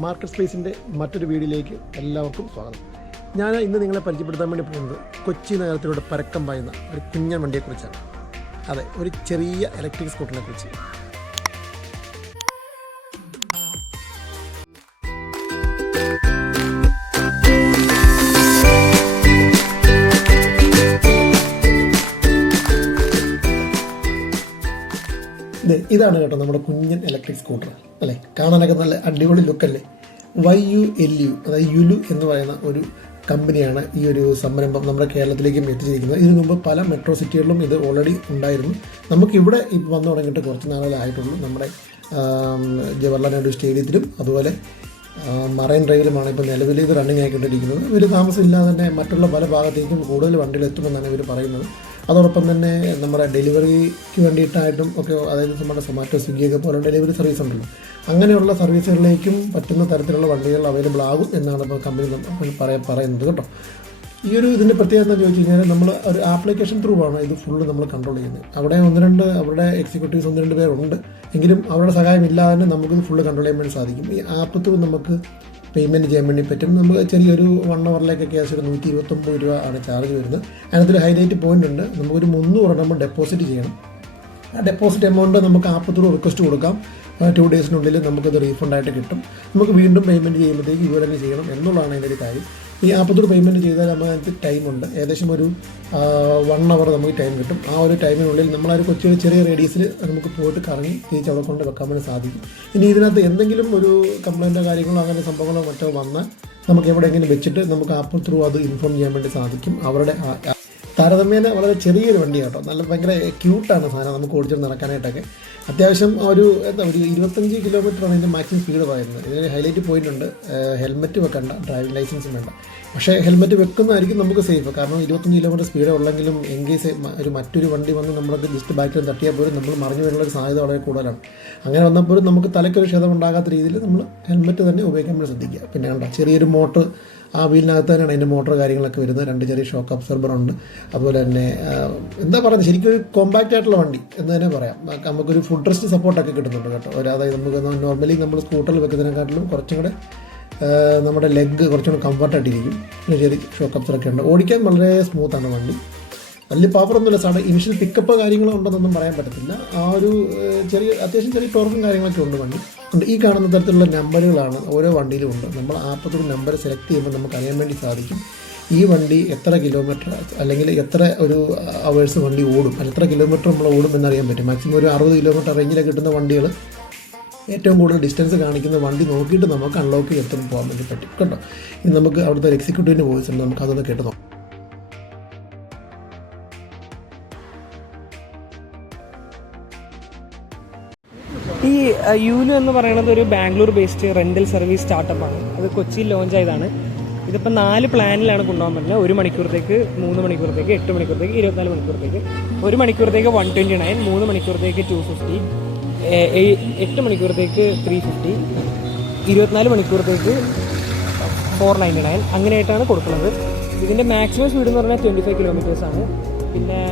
Market സ്പേസിൻ്റെ മറ്റൊരു വീഡിയോയിലേക്ക് എല്ലാവർക്കും സ്വാഗതം. ഞാൻ ഇന്ന് നിങ്ങളെ പരിചയപ്പെടുത്താൻ വേണ്ടി പോകുന്നത് കൊച്ചി നഗരത്തിലൂടെ പരക്കം പായുന്ന ഒരു കുഞ്ഞൻ വണ്ടിയെക്കുറിച്ചാണ്. അതെ, ഒരു ചെറിയ ഇലക്ട്രിക് സ്കൂട്ടറിനെ കുറിച്ച്. ഇതാണ് കേട്ടോ നമ്മുടെ കുഞ്ഞൻ ഇലക്ട്രിക് സ്കൂട്ടർ അല്ലേ. കാണാനൊക്കെ നല്ല അടിപൊളി ലുക്കല്ലേ. YULU അതായത് യുലു എന്ന് പറയുന്ന ഒരു കമ്പനിയാണ് ഈ ഒരു സംരംഭം നമ്മുടെ കേരളത്തിലേക്കും എത്തിച്ചിരിക്കുന്നത്. ഇതിനു മുമ്പ് പല മെട്രോ സിറ്റികളിലും ഇത് ഓൾറെഡി ഉണ്ടായിരുന്നു. നമുക്കിവിടെ ഇപ്പോൾ വന്നു തുടങ്ങിയിട്ട് കുറച്ച് നാളുകളെ ആയിട്ടുള്ളൂ. നമ്മുടെ ജവഹർലാൽ നെഹ്റു സ്റ്റേഡിയത്തിലും അതുപോലെ മറൈൻ ഡ്രൈവിലുമാണ് ഇപ്പോൾ നിലവിൽ ഇത് റണ്ണിങ് ആയിക്കൊണ്ടിരിക്കുന്നത്. ഇവർ താമസമില്ലാതെ തന്നെ മറ്റുള്ള പല ഭാഗത്തേക്കും കൂടുതൽ വണ്ടികൾ എത്തുമെന്നാണ് ഇവർ പറയുന്നത്. അതോടൊപ്പം തന്നെ നമ്മുടെ ഡെലിവറിക്ക് വേണ്ടിയിട്ടായിട്ടും ഒക്കെ, അതായത് നമ്മുടെ സൊമാറ്റോ, സ്വിഗ്ഗിയൊക്കെ പോലെ ഡെലിവറി സർവീസ് ഉണ്ടല്ലോ, അങ്ങനെയുള്ള സർവീസുകളിലേക്കും പറ്റുന്ന തരത്തിലുള്ള വണ്ടികൾ അവൈലബിൾ ആകും എന്നാണ് ഇപ്പോൾ കമ്പനി പറയുന്നത് കേട്ടോ. ഈ ഒരു ഇതിൻ്റെ പ്രത്യേകത എന്താണെന്ന് ചോദിച്ചു കഴിഞ്ഞാൽ, നമ്മൾ ഒരു ആപ്ലിക്കേഷൻ ത്രൂ ആണ് ഇത് ഫുള്ള് നമ്മൾ കൺട്രോൾ ചെയ്യുന്നത്. അവിടെ അവരുടെ എക്സിക്യൂട്ടീവ്സ് 1-2 പേരുണ്ട്, എങ്കിലും അവരുടെ സഹായം ഇല്ലാതെ തന്നെ നമുക്കിത് ഫുള്ള് കൺട്രോൾ ചെയ്യാൻ വേണ്ടി സാധിക്കും. ഈ ആപ്പ് ത്രൂ നമുക്ക് പേയ്മെൻറ്റ് ചെയ്യാൻ വേണ്ടി പറ്റും. നമുക്ക് ചെറിയൊരു 1 അവറിലേക്കൊക്കെ ഒരു 129 രൂപ ആണ് ചാർജ് വരുന്നത്. അതിനകത്തൊരു ഹൈലൈറ്റ് പോയിന്റ് ഉണ്ട്. നമുക്കൊരു 300 നമ്മൾ ഡെപ്പോസിറ്റ് ചെയ്യണം. ആ ഡെപ്പോസിറ്റ് എമൗണ്ട് നമുക്ക് ആപ്പ് ത്രൂ റിക്വസ്റ്റ് കൊടുക്കാം. 2 ഡേയ്സിനുള്ളിൽ നമുക്കത് റീഫണ്ടായിട്ട് കിട്ടും. നമുക്ക് വീണ്ടും പേയ്മെൻറ്റ് ചെയ്യുമ്പോഴത്തേക്ക് ഇതുപോലെ തന്നെ ചെയ്യണം എന്നുള്ളതാണ് അതിൻ്റെ ഒരു കാര്യം. ഈ ആപ്പ് ത്രൂ പേയ്മെൻറ്റ് ചെയ്താൽ നമുക്ക് അതിനകത്ത് ടൈമുണ്ട്. ഏകദേശം ഒരു 1 അവർ നമുക്ക് ടൈം കിട്ടും. ആ ഒരു ടൈമിനുള്ളിൽ നമ്മളൊരു കൊച്ചു ചെറിയ റേഡിയസിൽ നമുക്ക് പോയിട്ട് കറങ്ങി തിരിച്ച് അവിടെ കൊണ്ട് വെക്കാൻ വേണ്ടി സാധിക്കും. ഇനി ഇതിനകത്ത് എന്തെങ്കിലും ഒരു കംപ്ലൈൻറ്റോ കാര്യങ്ങളോ അങ്ങനെ സംഭവങ്ങളോ മറ്റോ വന്നാൽ നമുക്ക് എവിടെയെങ്കിലും വെച്ചിട്ട് നമുക്ക് ആപ്പ് ത്രൂ അത് ഇൻഫോം ചെയ്യാൻ വേണ്ടി സാധിക്കും. അവരുടെ താരതമ്യേന വളരെ ചെറിയൊരു വണ്ടിയാണ് കേട്ടോ. നല്ല ഭയങ്കര ക്യൂട്ടാണ് സാധനം. നമുക്ക് ഓടിച്ചിട്ട് നടക്കാനായിട്ടൊക്കെ അത്യാവശ്യം ഒരു 25 കിലോമീറ്ററാണ് ഇതിൻ്റെ മാക്സിമം സ്പീഡ് പറയുന്നത്. ഇതിന് ഹൈലൈറ്റ് പോയിന്റ് ഉണ്ട്. ഹെൽമെറ്റ് വെക്കണ്ട, ഡ്രൈവിംഗ് ലൈസൻസും വേണ്ട. പക്ഷേ ഹെൽമെറ്റ് വെക്കുന്നതായിരിക്കും നമുക്ക് സേഫ്. കാരണം 25 കിലോമീറ്റർ സ്പീഡ് ഉള്ളെങ്കിലും എൻഗേസ് മറ്റൊരു വണ്ടി വന്ന് നമ്മളത് ജസ്റ്റ് ബാക്കിൽ തട്ടിയാൽ പോലും നമ്മൾ മറിഞ്ഞു വരുന്ന ഒരു സാധ്യത വളരെ കൂടുതലാണ്. അങ്ങനെ വന്നപ്പോഴും നമുക്ക് തലയ്ക്കൊരു ക്ഷതം ഉണ്ടാകാത്ത രീതിയിൽ നമ്മൾ ഹെൽമെറ്റ് തന്നെ ഉപയോഗിക്കാൻ വേണ്ടി ശ്രദ്ധിക്കുക. പിന്നെ കണ്ട ചെറിയൊരു മോട്ടർ, ആ വീലിനകത്ത് തന്നെയാണ് അതിൻ്റെ മോട്ടർ കാര്യങ്ങളൊക്കെ വരുന്നത്. 2 ചെറിയ ഷോക്ക് അബ്സോർബറുണ്ട്. അതുപോലെ തന്നെ എന്താ പറയുന്നത്, ശരിക്കും ഒരു കോമ്പാക്റ്റ് ആയിട്ടുള്ള വണ്ടി എന്ന് തന്നെ പറയാം. നമുക്കൊരു ഫുഡ് റെസ്റ്റ് സപ്പോർട്ടൊക്കെ കിട്ടുന്നുണ്ട് കേട്ടോ. അതായത് നമുക്ക് നോർമലി നമ്മൾ സ്കൂട്ടറിൽ വെക്കുന്നതിനെക്കാട്ടിലും കുറച്ചും കൂടെ നമ്മുടെ ലെഗ് കുറച്ചും കൂടെ കംഫർട്ടായിട്ടിരിക്കും. പിന്നെ ചെറിയ ഷോക്ക് അബ്സറൊക്കെ ഉണ്ട്. ഓടിക്കാൻ വളരെ സ്മൂത്താണ് വണ്ടി. വലിയ പവറൊന്നുമില്ല. ഇനിഷ്യൽ പിക്കപ്പ് കാര്യങ്ങളോ ഉണ്ടെന്നൊന്നും പറയാൻ പറ്റത്തില്ല. ആ ഒരു അത്യാവശ്യം ചെറിയ ടോർക്കും കാര്യങ്ങളൊക്കെ ഉണ്ട് വണ്ടി ഉണ്ട്. ഈ കാണുന്ന തരത്തിലുള്ള നമ്പറുകളാണ് ഓരോ വണ്ടിയിലും ഉണ്ട്. നമ്മൾ ആപ്പത്തൊരു നമ്പർ സെലക്ട് ചെയ്യുമ്പോൾ നമുക്ക് അറിയാൻ വേണ്ടി സാധിക്കും ഈ വണ്ടി എത്ര കിലോമീറ്റർ അല്ലെങ്കിൽ എത്ര ഒരു അവേഴ്സ് വണ്ടി ഓടും, എത്ര കിലോമീറ്റർ നമ്മൾ ഓടും എന്നറിയാൻ പറ്റും. മാക്സിമം ഒരു 60 കിലോമീറ്റർ റേഞ്ചിൽ കിട്ടുന്ന വണ്ടികൾ, ഏറ്റവും കൂടുതൽ ഡിസ്റ്റൻസ് കാണിക്കുന്ന വണ്ടി നോക്കിയിട്ട് നമുക്ക് അൺലോക്ക് ചെയ്തിട്ട് പോകാൻ വേണ്ടി പറ്റും കേട്ടോ. ഇനി നമുക്ക് അവിടുത്തെ ഒരു എക്സിക്യൂട്ടീവിൻ്റെ വോയിസ് ഉണ്ട്, നമുക്ക് അതൊന്ന് കേട്ട് നോക്കാം. ഈ യുലു എന്ന് പറയുന്നത് ഒരു ബാംഗ്ലൂർ ബേസ്ഡ് റെൻ്റൽ സർവീസ് സ്റ്റാർട്ടപ്പാണ്. അത് കൊച്ചിയിൽ ലോഞ്ച് ആയതാണ്. ഇതിപ്പോൾ 4 പ്ലാനിലാണ് കൊണ്ടുപോകാൻ പറ്റുന്നത്. 1 മണിക്കൂറത്തേക്ക്, 3 മണിക്കൂറത്തേക്ക്, 8 മണിക്കൂറത്തേക്ക്, 24 മണിക്കൂറത്തേക്ക്. 1 മണിക്കൂറത്തേക്ക് 129, 3 മണിക്കൂറത്തേക്ക് 250, 8 മണിക്കൂറത്തേക്ക് 350, 24 മണിക്കൂറത്തേക്ക് 499. അങ്ങനെയായിട്ടാണ് കൊടുക്കുന്നത്. ഇതിൻ്റെ മാക്സിമം സ്പീഡ് എന്ന് പറഞ്ഞാൽ 25 കിലോമീറ്റേഴ്സാണ്. പിന്നെ